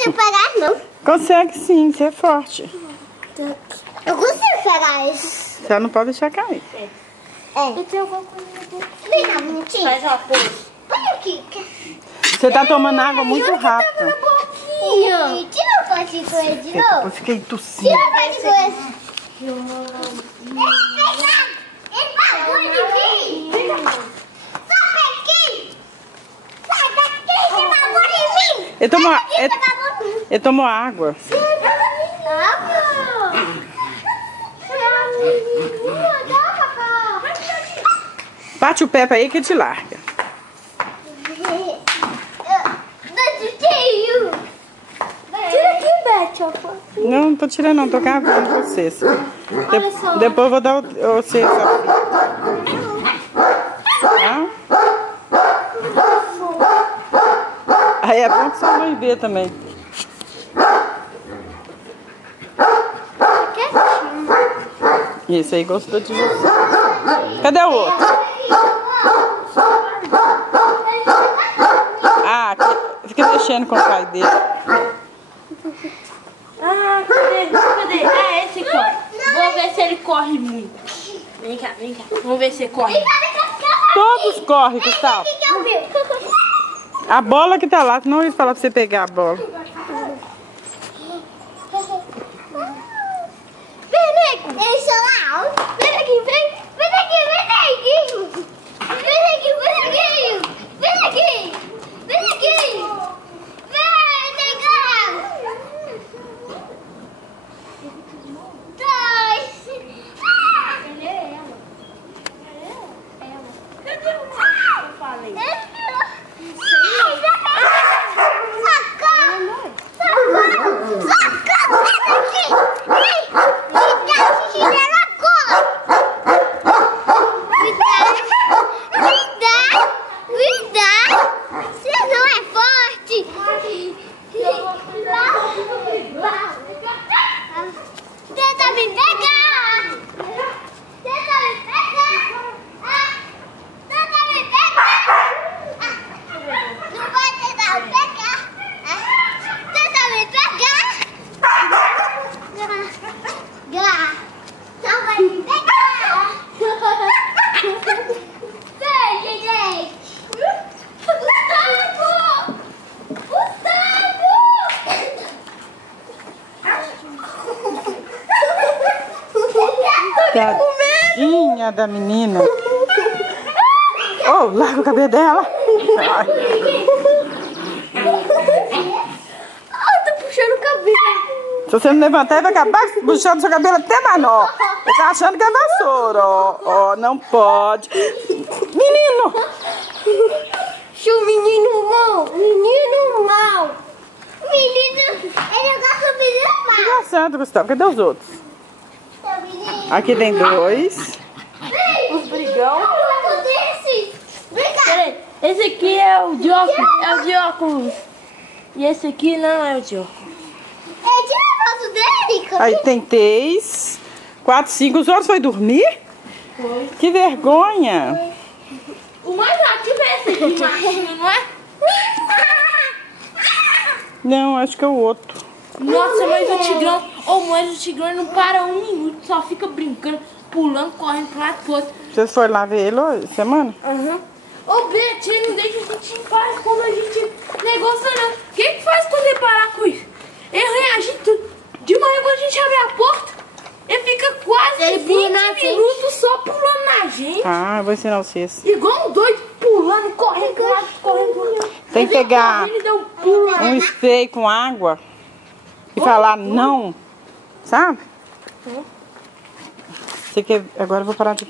consigo pegar, não. Consegue sim, você é forte. Eu consigo pegar isso. Você não pode deixar cair. Eu tenho alguma coisa aqui. Vem cá, bonitinho. Faz uma pose. Olha aqui. Você tá tomando água muito rápido. Tira o potinho com ele de novo. Eu fiquei tossindo. Tira o potinho com ele. Ele bagulho de mim. Sai daqui. Sai daqui, você bagulho de mim. Ele tomou água. Bate o pé pra aí que te larga. Tira aqui, Beth. Não tô tirando não, tô cavando vocês. Depois eu vou dar você essa. Tá? Aí é bom que sua mãe vê também. Isso aí gostou de você. Cadê o outro? Ah, fica mexendo com o pai dele. Ah, cadê? Ah, esse corre. Vou ver se ele corre muito. Vem cá. Vamos ver se ele corre. Todos correm, Gustavo. A bola que tá lá, não ia falar pra você pegar a bola. Eles são lá. Vem aqui, vem. Vem aqui, vem aqui. Vem aqui, vem aqui. Vem aqui. Vem aqui. Vem cá. Dois. Cadê o macho que eu falei? Tadinha da menina. Oh, larga o cabelo dela. Ai. Tô puxando o cabelo. Se você não levantar, ele vai acabar puxando seu cabelo até menor. Ele tá achando que é vassoura. Ó, não pode. Menino! Seu menino mau. Menino mau. Menino, ele gosta de menino mau. Engraçado, Gustavo. Cadê os outros? Aqui tem dois. Os brigão. Vem cá. Peraí, esse aqui é o de óculos. É o de óculos. E esse aqui não é o de óculos. Tira a foto dele. Aí tem 3, 4, 5. Os outros foi dormir? Foi. Que vergonha. O mais ativo é esse aqui, machinho, não é? Não, acho que é o outro. Nossa, mas o tigrão... mas o tigrão não para um minuto. Só fica brincando, pulando, correndo pro lado pro outro. Vocês foram lá ver ele hoje, semana? Ô, Beth, ele não deixa a gente em paz quando a gente negocia, não. O que faz quando ele parar com isso? Ele reage tudo. De manhã, quando a gente abre a porta, ele fica quase 20 minutos só pulando na gente. Ah, eu vou ensinar vocês. Igual um doido, pulando, correndo pro lado, correndo pro outro. Tem que pegar Ele deu um pulo. um spray com água e falar não, sabe? Você quer... Agora eu vou parar de